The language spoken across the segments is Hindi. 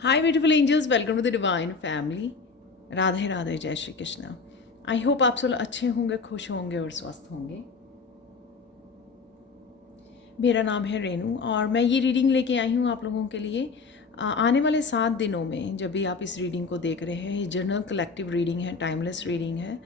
Hi beautiful angels, welcome to the divine family. Radhe Radhe, जय श्री कृष्णा। आई होप आप सब अच्छे होंगे, खुश होंगे और स्वस्थ होंगे। मेरा नाम है रेनू और मैं ये रीडिंग लेके आई हूँ आप लोगों के लिए। आने वाले 7 दिनों में जब भी आप इस रीडिंग को देख रहे हैं, ये जनरल कलेक्टिव रीडिंग है, टाइमलेस रीडिंग है।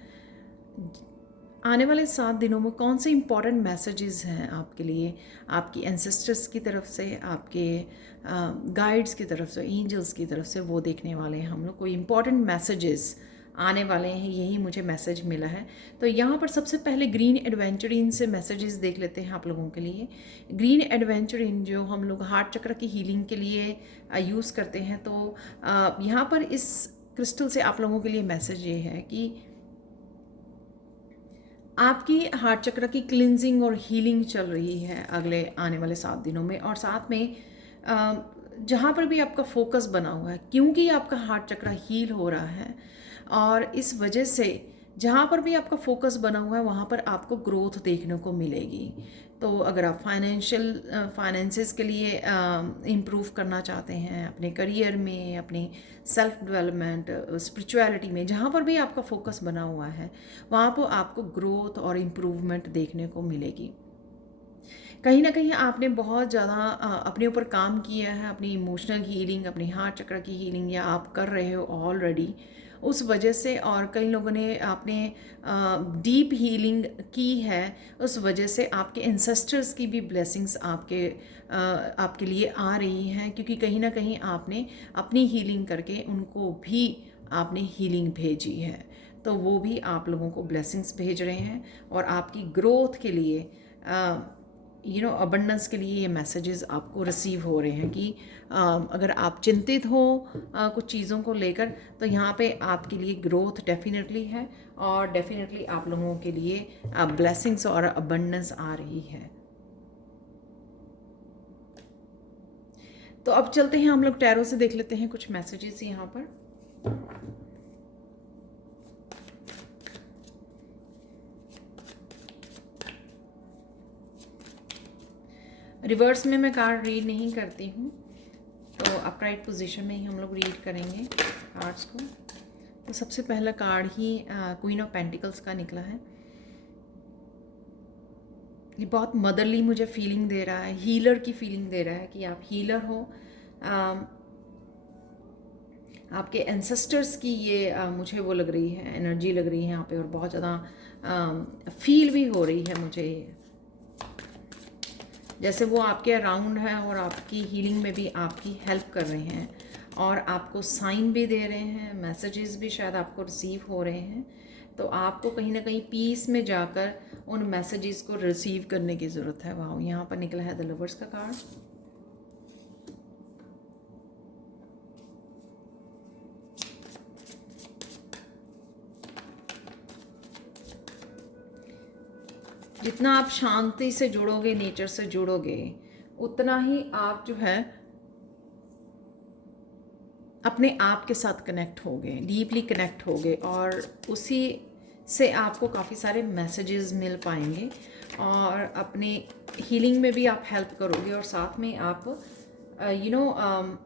आने वाले 7 दिनों में कौन से इंपॉर्टेंट मैसेजेस हैं आपके लिए, आपकी एंसेस्टर्स की तरफ से, आपके गाइड्स की तरफ से, एंजल्स की तरफ से, वो देखने वाले हैं हम लोग। कोई इंपॉर्टेंट मैसेजेस आने वाले हैं, यही मुझे मैसेज मिला है। तो यहाँ पर सबसे पहले ग्रीन एडवेंचरिन से मैसेजेस देख लेते हैं आप लोगों के लिए। ग्रीन एडवेंचरिन जो हम लोग हार्ट चक्र की हीलिंग के लिए यूज़ करते हैं, तो यहाँ पर इस क्रिस्टल से आप लोगों के लिए मैसेज ये है कि आपकी हार्ट चक्र की क्लिनजिंग और हीलिंग चल रही है अगले आने वाले 7 दिनों में। और साथ में जहाँ पर भी आपका फोकस बना हुआ है, क्योंकि आपका हार्ट चक्र हील हो रहा है, और इस वजह से जहाँ पर भी आपका फोकस बना हुआ है वहाँ पर आपको ग्रोथ देखने को मिलेगी। तो अगर आप फाइनेंसेस के लिए इम्प्रूव करना चाहते हैं, अपने करियर में, अपने सेल्फ डेवलपमेंट, स्पिरिचुअलिटी में, जहाँ पर भी आपका फोकस बना हुआ है वहाँ पर आपको ग्रोथ और इम्प्रूवमेंट देखने को मिलेगी। कहीं ना कहीं आपने बहुत ज़्यादा अपने ऊपर काम किया है, अपनी इमोशनल हीलिंग, अपनी हार्ट चक्र की हीलिंग, या आप कर रहे हो ऑलरेडी उस वजह से, और कई लोगों ने आपने डीप हीलिंग की है, उस वजह से आपके एंसेस्टर्स की भी ब्लेसिंग्स आपके लिए आ रही हैं, क्योंकि कहीं ना कहीं आपने अपनी हीलिंग करके उनको भी आपने हीलिंग भेजी है। तो वो भी आप लोगों को ब्लेसिंग्स भेज रहे हैं, और आपकी ग्रोथ के लिए, अबंडेंस के लिए ये मैसेजेस आपको रिसीव हो रहे हैं कि अगर आप चिंतित हो कुछ चीज़ों को लेकर, तो यहाँ पे आपके लिए ग्रोथ डेफिनेटली है, और डेफिनेटली आप लोगों के लिए ब्लेसिंग्स और अबंडेंस आ रही है। तो अब चलते हैं, हम लोग टैरो से देख लेते हैं कुछ मैसेजेस यहाँ पर। रिवर्स में मैं कार्ड रीड नहीं करती हूँ, तो अपराइट पोजीशन में ही हम लोग रीड करेंगे कार्ड्स को। तो सबसे पहला card he queen of pentacles का निकला है। ये बहुत मदरली मुझे फीलिंग दे रहा है, हीलर की फीलिंग दे रहा है कि आप हीलर हो। आपके एंसेस्टर्स की ये मुझे वो लग रही है, एनर्जी लग रही है यहाँ पे, और बहुत ज़्यादा फील भी हो रही है मुझे, जैसे वो आपके अराउंड है और आपकी हीलिंग में भी आपकी हेल्प कर रहे हैं, और आपको साइन भी दे रहे हैं, मैसेजेस भी शायद आपको रिसीव हो रहे हैं। तो आपको कहीं ना कहीं पीस में जाकर उन मैसेजेस को रिसीव करने की ज़रूरत है। वाह, यहाँ पर निकला है द लवर्स का कार्ड। जितना आप शांति से जुड़ोगे, नेचर से जुड़ोगे, उतना ही आप जो है अपने आप के साथ कनेक्ट हो गए, डीपली कनेक्ट हो गए, और उसी से आपको काफ़ी सारे मैसेजेस मिल पाएंगे, और अपने हीलिंग में भी आप हेल्प करोगे, और साथ में आप यू नो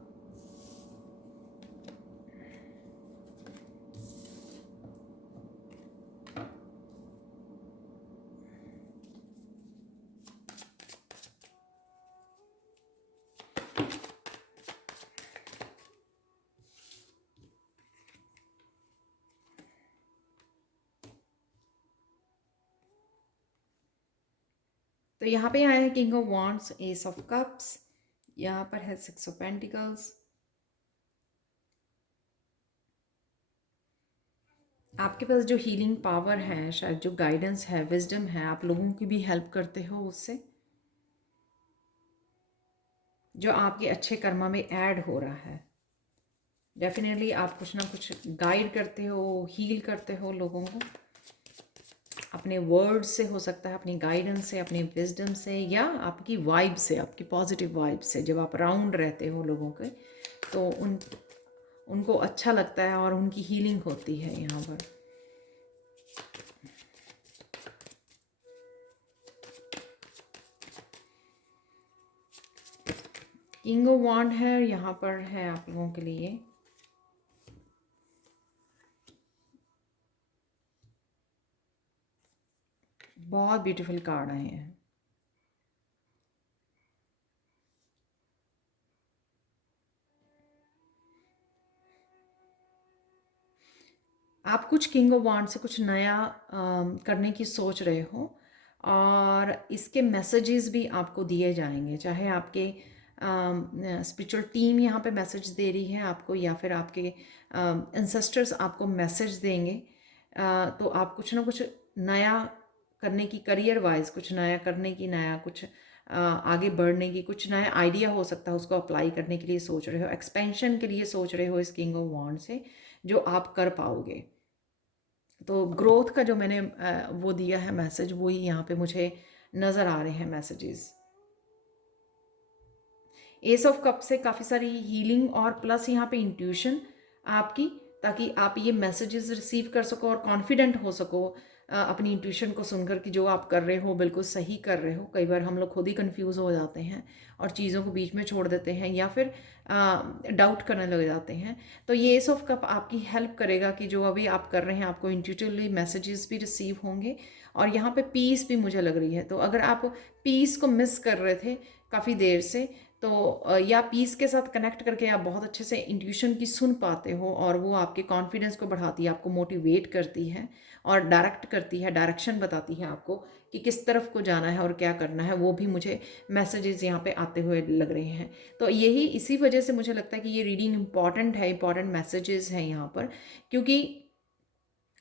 तो यहाँ पे आया है king of wands, S of cups, यहाँ पर है 6 ऑफ पेंटिकल्स। आपके पास जो हीलिंग पावर है, शायद जो गाइडेंस है, विजडम है, आप लोगों की भी हेल्प करते हो उससे, जो आपके अच्छे कर्मा में ऐड हो रहा है। डेफिनेटली आप कुछ ना कुछ गाइड करते हो, हील करते हो लोगों को, अपने वर्ड से हो सकता है, अपनी गाइडेंस से, अपनी विजडम से, या आपकी वाइब से, आपकी पॉजिटिव वाइब से। जब आप अराउंड रहते हो लोगों के, तो उनको अच्छा लगता है और उनकी हीलिंग होती है यहाँ पर। किंग ऑफ वांड है, यहाँ पर है आप लोगों के लिए बहुत ब्यूटीफुल कार्ड आए हैं। आप कुछ किंग ऑफ वांड से कुछ नया करने की सोच रहे हो और इसके मैसेजेस भी आपको दिए जाएंगे, चाहे आपके स्पिरिचुअल टीम यहाँ पे मैसेज दे रही है आपको या फिर आपके एंसेस्टर्स आपको मैसेज देंगे। तो आप कुछ ना कुछ नया करने की, करियर वाइज कुछ नया करने की, नया कुछ आगे बढ़ने की, कुछ नया आइडिया हो सकता है उसको अप्लाई करने के लिए सोच रहे हो, एक्सपेंशन के लिए सोच रहे हो इस किंग ऑफ वांड से, जो आप कर पाओगे। तो ग्रोथ का जो मैंने वो दिया है मैसेज, वही यहाँ पे मुझे नज़र आ रहे हैं मैसेजेस। एस ऑफ कप से काफ़ी सारी हीलिंग और प्लस यहाँ पे इंट्यूशन आपकी, ताकि आप ये मैसेजेस रिसीव कर सको और कॉन्फिडेंट हो सको अपनी इंट्यूशन को सुनकर कि जो आप कर रहे हो बिल्कुल सही कर रहे हो। कई बार हम लोग खुद ही कंफ्यूज हो जाते हैं और चीज़ों को बीच में छोड़ देते हैं या फिर डाउट करने लग जाते हैं। तो ये एस ऑफ कप आपकी हेल्प करेगा कि जो अभी आप कर रहे हैं आपको इंट्यूटिवली मैसेजेस भी रिसीव होंगे और यहाँ पे पीस भी मुझे लग रही है। तो अगर आप पीस को मिस कर रहे थे काफ़ी देर से, तो या पीस के साथ कनेक्ट करके आप बहुत अच्छे से इंट्यूशन की सुन पाते हो और वो आपके कॉन्फिडेंस को बढ़ाती है, आपको मोटिवेट करती है और डायरेक्ट करती है, डायरेक्शन बताती है आपको कि किस तरफ को जाना है और क्या करना है। वो भी मुझे मैसेजेस यहाँ पे आते हुए लग रहे हैं। तो यही इसी वजह से मुझे लगता है कि ये रीडिंग इंपॉर्टेंट है, इंपॉर्टेंट मैसेजेस हैं यहाँ पर, क्योंकि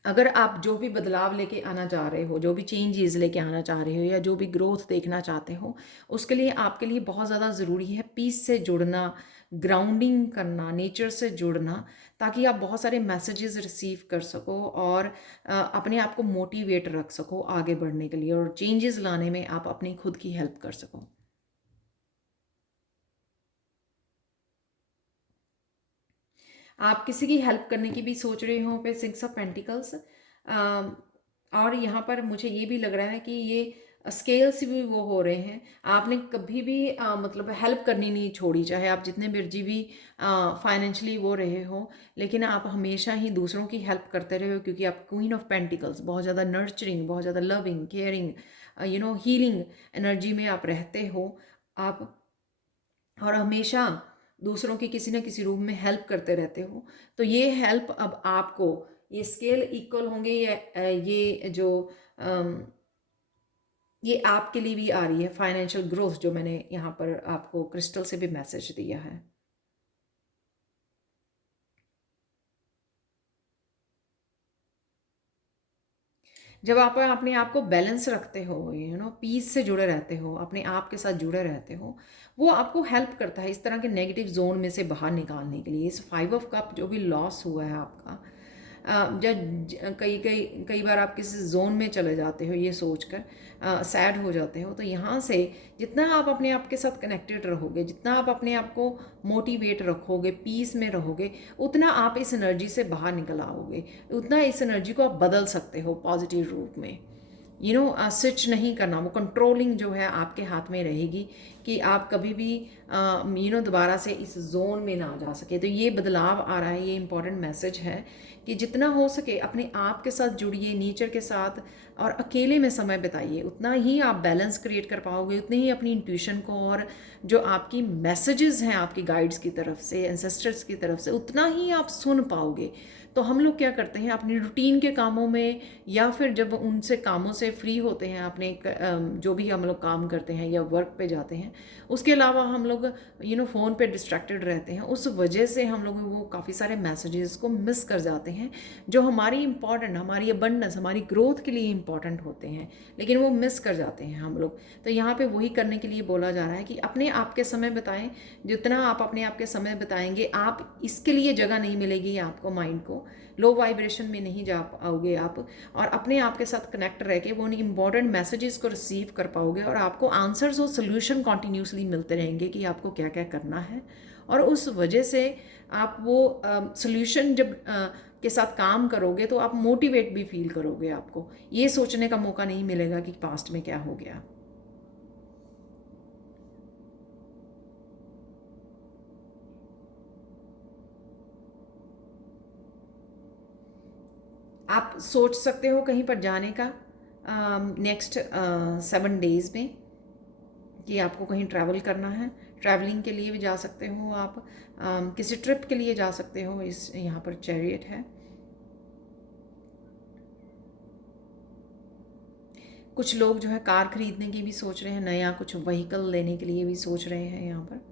अगर आप जो भी बदलाव लेके आना चाह रहे हो, जो भी चेंजेस लेके आना चाह रहे हो या जो भी ग्रोथ देखना चाहते हो, उसके लिए आपके लिए बहुत ज़्यादा ज़रूरी है पीस से जुड़ना, ग्राउंडिंग करना, नेचर से जुड़ना, ताकि आप बहुत सारे मैसेजेस रिसीव कर सको और अपने आप को मोटिवेट रख सको आगे बढ़ने के लिए और चेंजेस लाने में आप अपनी खुद की हेल्प कर सको। आप किसी की हेल्प करने की भी सोच रहे हो पे सिक्स ऑफ पेंटिकल्स। और यहाँ पर मुझे ये भी लग रहा है कि ये स्केल्स भी वो हो रहे हैं। आपने कभी भी मतलब हेल्प करनी नहीं छोड़ी, चाहे आप जितने मर्जी भी फाइनेंशियली वो रहे हो, लेकिन आप हमेशा ही दूसरों की हेल्प करते रहे हो, क्योंकि आप क्वीन ऑफ पेंटिकल्स, बहुत ज़्यादा नर्चरिंग, बहुत ज़्यादा लविंग, केयरिंग, हीलिंग एनर्जी में आप रहते हो आप, और हमेशा दूसरों की किसी न किसी रूप में हेल्प करते रहते हो। तो ये हेल्प अब आपको, ये स्केल इक्वल होंगे या ये जो ये आपके लिए भी आ रही है फाइनेंशियल ग्रोथ, जो मैंने यहाँ पर आपको क्रिस्टल से भी मैसेज दिया है। जब आप अपने आप को बैलेंस रखते हो, पीस से जुड़े रहते हो, अपने आप के साथ जुड़े रहते हो, वो आपको हेल्प करता है इस तरह के नेगेटिव जोन में से बाहर निकालने के लिए। इस फाइव ऑफ कप जो भी लॉस हुआ है आपका, जब कई कई कई बार आप किसी जोन में चले जाते हो ये सोचकर सैड हो जाते हो, तो यहाँ से जितना आप अपने आप के साथ कनेक्टेड रहोगे, जितना आप अपने आप को मोटिवेट रखोगे, पीस में रहोगे, उतना आप इस एनर्जी से बाहर निकल आओगे, उतना इस एनर्जी को आप बदल सकते हो पॉजिटिव रूप में। स्विच नहीं करना, वो कंट्रोलिंग जो है आपके हाथ में रहेगी कि आप कभी भी दोबारा से इस जोन में ना जा सके। तो ये बदलाव आ रहा है, ये इंपॉर्टेंट मैसेज है कि जितना हो सके अपने आप के साथ जुड़िए, नेचर के साथ, और अकेले में समय बिताइए। उतना ही आप बैलेंस क्रिएट कर पाओगे, उतने ही अपनी इंट्यूशन को और जो आपकी मैसेजेस हैं आपकी गाइड्स की तरफ से, एंसेस्टर्स की तरफ से, उतना ही आप सुन पाओगे। तो हम लोग क्या करते हैं अपनी रूटीन के कामों में या फिर जब उनसे कामों से फ्री होते हैं, अपने जो भी हम लोग काम करते हैं या वर्क पे जाते हैं, उसके अलावा हम लोग फ़ोन पे डिस्ट्रैक्टेड रहते हैं, उस वजह से हम लोग वो काफ़ी सारे मैसेजेस को मिस कर जाते हैं जो हमारी इंपॉर्टेंट, हमारी अबंडेंस, हमारी ग्रोथ के लिए इंपॉर्टेंट होते हैं, लेकिन वो मिस कर जाते हैं हम लोग। तो यहाँ पे वही करने के लिए बोला जा रहा है कि अपने आप के समय बिताएं। जितना आप अपने आप के समय बिताएंगे, आप इसके लिए जगह नहीं मिलेगी आपको, माइंड को लो वाइब्रेशन में नहीं जा पाओगे आप, और अपने आप के साथ कनेक्ट रह के वो इंपॉर्टेंट मैसेजेस को रिसीव कर पाओगे और आपको आंसर्स और सोल्यूशन कॉन्टीन्यूसली मिलते रहेंगे कि आपको क्या क्या करना है। और उस वजह से आप वो सोल्यूशन जब के साथ काम करोगे तो आप मोटिवेट भी फील करोगे। आपको ये सोचने का मौका नहीं मिलेगा कि पास्ट में क्या हो गया। आप सोच सकते हो कहीं पर जाने का नेक्स्ट 7 डेज़ में, कि आपको कहीं ट्रैवल करना है। ट्रैवलिंग के लिए भी जा सकते हो आप, किसी ट्रिप के लिए जा सकते हो। इस यहाँ पर चैरियट है। कुछ लोग जो है कार खरीदने की भी सोच रहे हैं, नया कुछ व्हीकल लेने के लिए भी सोच रहे हैं यहाँ पर।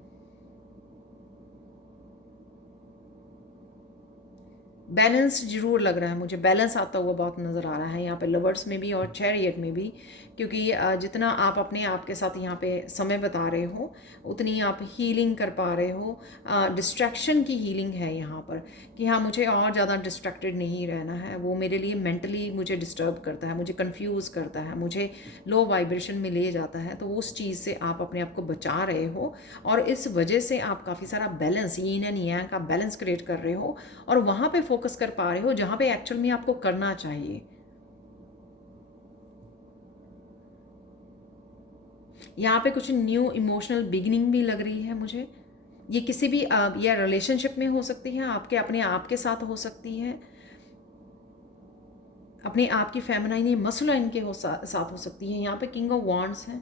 बैलेंस जरूर लग रहा है मुझे, बैलेंस आता हुआ बहुत नज़र आ रहा है यहाँ पे लवर्स में भी और चैरियट में भी। क्योंकि जितना आप अपने आप के साथ यहाँ पे समय बता रहे हो, उतनी आप हीलिंग कर पा रहे हो। डिस्ट्रैक्शन की हीलिंग है यहाँ पर, कि हाँ मुझे और ज़्यादा डिस्ट्रैक्टेड नहीं रहना है। वो मेरे लिए मेंटली मुझे डिस्टर्ब करता है, मुझे कंफ्यूज करता है, मुझे लो वाइब्रेशन में ले जाता है। तो उस चीज़ से आप अपने आप को बचा रहे हो, और इस वजह से आप काफ़ी सारा बैलेंस, यीन एंड यांग का बैलेंस क्रिएट कर रहे हो, और वहाँ पे फोकस कर पा रहे हो जहाँ पे एक्चुअल में आपको करना चाहिए। यहाँ पे कुछ न्यू इमोशनल बिगिनिंग भी लग रही है मुझे। ये किसी भी या रिलेशनशिप में हो सकती है, आपके अपने आप के साथ हो सकती है, अपने आप की फेमिनाइन या मस्कुलाइन के साथ हो सकती है। यहाँ पे किंग ऑफ वॉन्ड्स है,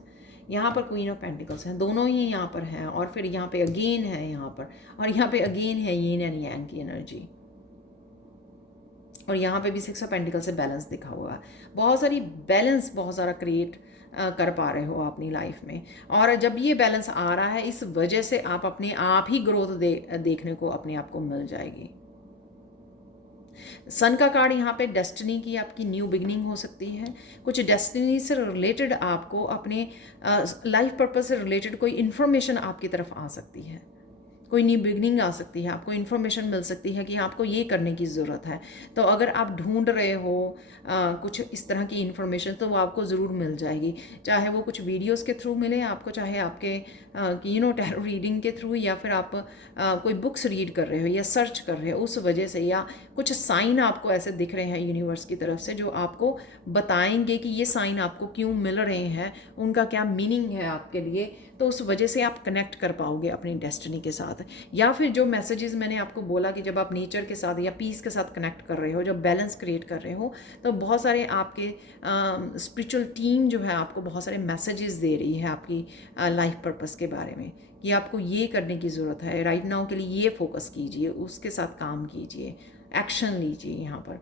यहाँ पर क्वीन ऑफ पेंटिकल्स हैं, दोनों ही यहाँ पर हैं। और फिर यहाँ पे अगेन है यहाँ पर, और यहाँ पे अगेन है यीन एंड यांग की एनर्जी। और यहाँ पे भी 6 ऑफ पेंटिकल से बैलेंस दिखा हुआ है। बहुत सारी बैलेंस बहुत सारा क्रिएट कर पा रहे हो अपनी लाइफ में। और जब ये बैलेंस आ रहा है, इस वजह से आप अपने आप ही ग्रोथ देखने को अपने आप को मिल जाएगी। सन का कार्ड यहाँ पे डेस्टिनी की आपकी न्यू बिगनिंग हो सकती है। कुछ डेस्टिनी से रिलेटेड आपको अपने लाइफ पर्पस से रिलेटेड कोई इन्फॉर्मेशन आपकी तरफ आ सकती है, कोई न्यू बिगनिंग आ सकती है, आपको इन्फॉर्मेशन मिल सकती है कि आपको ये करने की ज़रूरत है। तो अगर आप ढूंढ रहे हो कुछ इस तरह की इन्फॉर्मेशन, तो वो आपको ज़रूर मिल जाएगी। चाहे वो कुछ वीडियोस के थ्रू मिले आपको, चाहे आपके टैरो रीडिंग के थ्रू, या फिर आप कोई बुक्स रीड कर रहे हो या सर्च कर रहे हो उस वजह से, या कुछ साइन आपको ऐसे दिख रहे हैं यूनिवर्स की तरफ से जो आपको बताएंगे कि ये साइन आपको क्यों मिल रहे हैं, उनका क्या मीनिंग है आपके लिए। तो उस वजह से आप कनेक्ट कर पाओगे अपनी डेस्टिनी के साथ। या फिर जो मैसेजेस मैंने आपको बोला कि जब आप नेचर के साथ या पीस के साथ कनेक्ट कर रहे हो, जब बैलेंस क्रिएट कर रहे हो, तो बहुत सारे आपके स्पिरिचुअल टीम जो है आपको बहुत सारे मैसेजेस दे रही है आपकी लाइफ पर्पस के बारे में, कि आपको ये करने की ज़रूरत है राइट नाउ के लिए, ये फोकस कीजिए, उसके साथ काम कीजिए, एक्शन लीजिए यहाँ पर।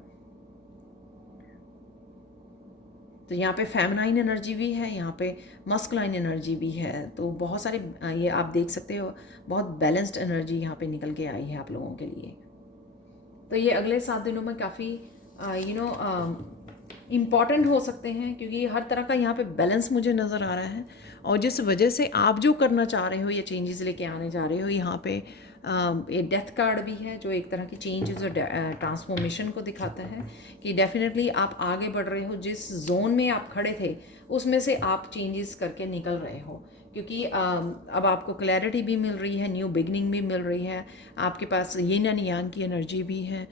तो यहाँ पे फेमिनाइन एनर्जी भी है, यहाँ पे मस्कुलाइन एनर्जी भी है। तो बहुत सारे ये आप देख सकते हो, बहुत बैलेंस्ड एनर्जी यहाँ पे निकल के आई है आप लोगों के लिए। तो ये अगले 7 दिनों में काफ़ी इम्पॉर्टेंट हो सकते हैं, क्योंकि हर तरह का यहाँ पे बैलेंस मुझे नज़र आ रहा है। और जिस वजह से आप जो करना चाह रहे हो या चेंजेस लेके आने जा रहे हो, यहाँ पे ये डेथ कार्ड भी है जो एक तरह की चेंजेस और ट्रांसफॉर्मेशन को दिखाता है, कि डेफिनेटली आप आगे बढ़ रहे हो। जिस जोन में आप खड़े थे उसमें से आप चेंजेस करके निकल रहे हो, क्योंकि अब आपको क्लैरिटी भी मिल रही है, न्यू बिगनिंग भी मिल रही है, आपके पास यिन एंड यांग की एनर्जी भी है।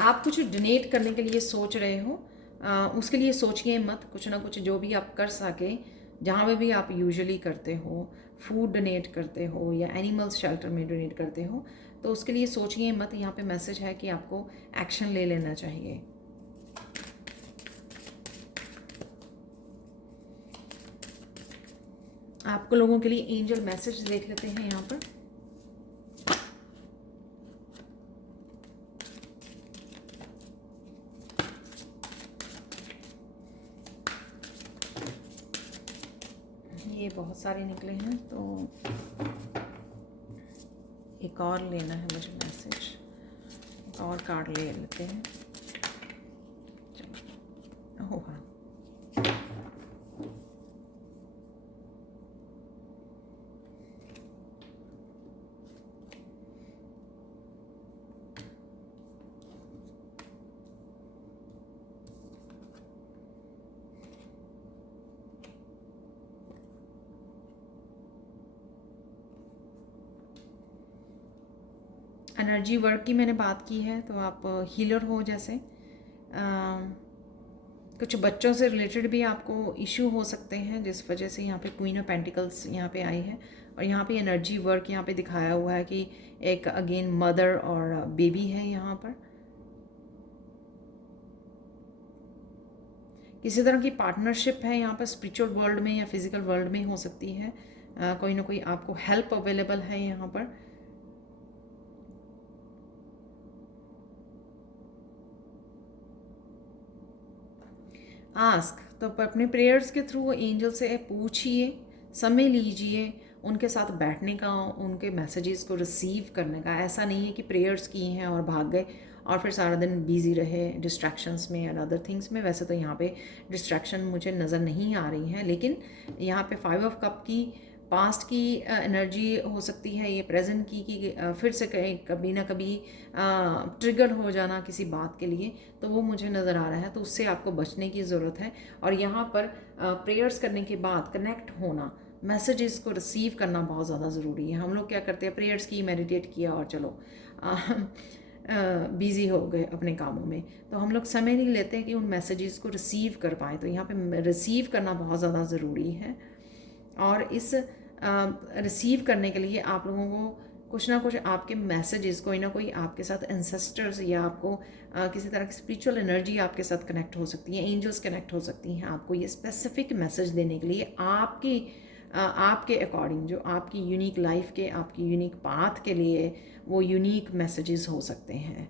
आप कुछ डोनेट करने के लिए सोच रहे हो, उसके लिए सोचिए मत। कुछ ना कुछ जो भी आप कर सके, जहाँ पे भी आप यूजुअली करते हो, फूड डोनेट करते हो या एनिमल्स शेल्टर में डोनेट करते हो, तो उसके लिए सोचिए मत। यहाँ पे मैसेज है कि आपको एक्शन ले लेना चाहिए। आपको लोगों के लिए एंजल मैसेज देख लेते हैं यहाँ पर। ये बहुत सारे निकले हैं, तो एक और लेना है मुझे मैसेज, एक और कार्ड ले लेते हैं। चलो, हाँ, एनर्जी वर्क की मैंने बात की है, तो आप हीलर हो जैसे। कुछ बच्चों से रिलेटेड भी आपको इशू हो सकते हैं, जिस वजह से यहाँ पे क्वीन ऑफ पेंटिकल्स यहाँ पे आई है। और यहाँ पे एनर्जी वर्क यहाँ पे दिखाया हुआ है कि एक अगेन मदर और बेबी है यहाँ पर। किसी तरह की पार्टनरशिप है यहाँ पर, स्पिरिचुअल वर्ल्ड में या फिजिकल वर्ल्ड में हो सकती है। कोई ना कोई आपको हेल्प अवेलेबल है यहाँ पर। आस्क, तो अपने प्रेयर्स के थ्रू एंजल से पूछिए, समय लीजिए उनके साथ बैठने का, उनके मैसेजेस को रिसीव करने का। ऐसा नहीं है कि प्रेयर्स की हैं और भाग गए और फिर सारा दिन बिजी रहे डिस्ट्रैक्शंस में एंड अदर थिंग्स में। वैसे तो यहाँ पे डिस्ट्रैक्शन मुझे नज़र नहीं आ रही है, लेकिन यहाँ पे 5 ऑफ कप की पास्ट की एनर्जी हो सकती है, ये प्रेजेंट की कि फिर से कहीं कभी ना कभी ट्रिगर हो जाना किसी बात के लिए, तो वो मुझे नज़र आ रहा है। तो उससे आपको बचने की ज़रूरत है। और यहाँ पर प्रेयर्स करने के बाद कनेक्ट होना, मैसेजेस को रिसीव करना बहुत ज़्यादा ज़रूरी है। हम लोग क्या करते हैं, प्रेयर्स की, मेडिटेट किया और चलो बिज़ी हो गए अपने कामों में, तो हम लोग समय नहीं लेते कि उन मैसेजेस को रिसीव कर पाएँ। तो यहाँ पे रिसीव करना बहुत ज़्यादा ज़रूरी है। और इस रिसीव करने के लिए आप लोगों को कुछ ना कुछ आपके मैसेजेस, कोई ना कोई आपके साथ एंसेस्टर्स या आपको किसी तरह की स्पिरिचुअल एनर्जी आपके साथ कनेक्ट हो सकती है, एंजल्स कनेक्ट हो सकती हैं आपको ये स्पेसिफिक मैसेज देने के लिए, आपके अकॉर्डिंग, जो आपकी यूनिक लाइफ के, आपकी यूनिक पाथ के लिए वो यूनिक मैसेजेस हो सकते हैं।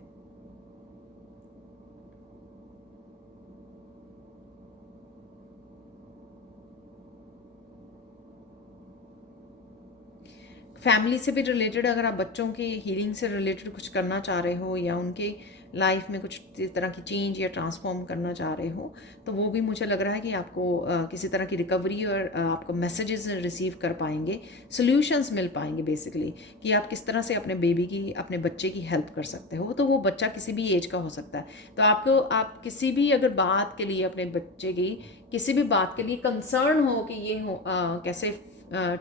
फैमिली से भी रिलेटेड, अगर आप बच्चों के हीलिंग से रिलेटेड कुछ करना चाह रहे हो या उनके लाइफ में कुछ तरह की चेंज या ट्रांसफॉर्म करना चाह रहे हो, तो वो भी मुझे लग रहा है कि आपको किसी तरह की रिकवरी और आपको मैसेजेस रिसीव कर पाएंगे, सॉल्यूशंस मिल पाएंगे बेसिकली, कि आप किस तरह से अपने बेबी की, अपने बच्चे की हेल्प कर सकते हो। तो वो बच्चा किसी भी एज का हो सकता है। तो आप किसी भी अगर बात के लिए, अपने बच्चे की किसी भी बात के लिए कंसर्न हो कि ये हो कैसे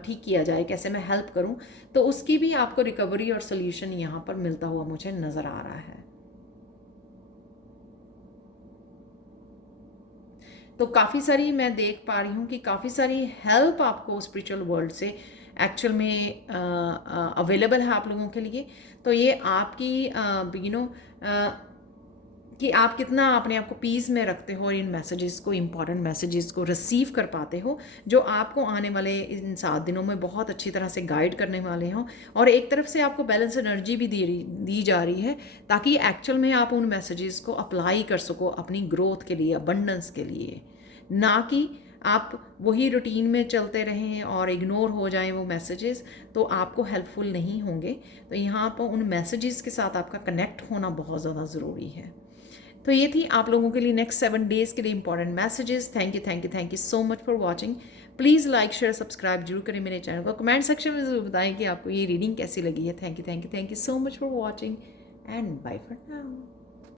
ठीक किया जाए, कैसे मैं हेल्प करूं, तो उसकी भी आपको रिकवरी और सोल्यूशन यहाँ पर मिलता हुआ मुझे नज़र आ रहा है। तो काफ़ी सारी मैं देख पा रही हूँ कि काफ़ी सारी हेल्प आपको स्पिरिचुअल वर्ल्ड से एक्चुअल में अवेलेबल है आप लोगों के लिए। तो ये आपकी कि आप कितना अपने आप को पीस में रखते हो और इन मैसेजेस को, इंपॉर्टेंट मैसेजेस को रिसीव कर पाते हो, जो आपको आने वाले इन 7 दिनों में बहुत अच्छी तरह से गाइड करने वाले हों। और एक तरफ से आपको बैलेंस एनर्जी भी दी जा रही है, ताकि एक्चुअल में आप उन मैसेजेस को अप्लाई कर सको अपनी ग्रोथ के लिए, अबंडेंस के लिए, ना कि आप वही रूटीन में चलते रहें और इग्नोर हो जाएं वो मैसेजेस, तो आपको हेल्पफुल नहीं होंगे। तो यहाँ पर उन मैसेजेस के साथ आपका कनेक्ट होना बहुत ज़्यादा ज़रूरी है। तो ये थी आप लोगों के लिए नेक्स्ट 7 डेज़ के लिए important messages. Thank you so much for watching. Please like, share, subscribe जरूर करें मेरे चैनल को। कमेंट सेक्शन में ज़रूर बताएं कि आपको ये रीडिंग कैसी लगी है। Thank you so much for watching and bye for now.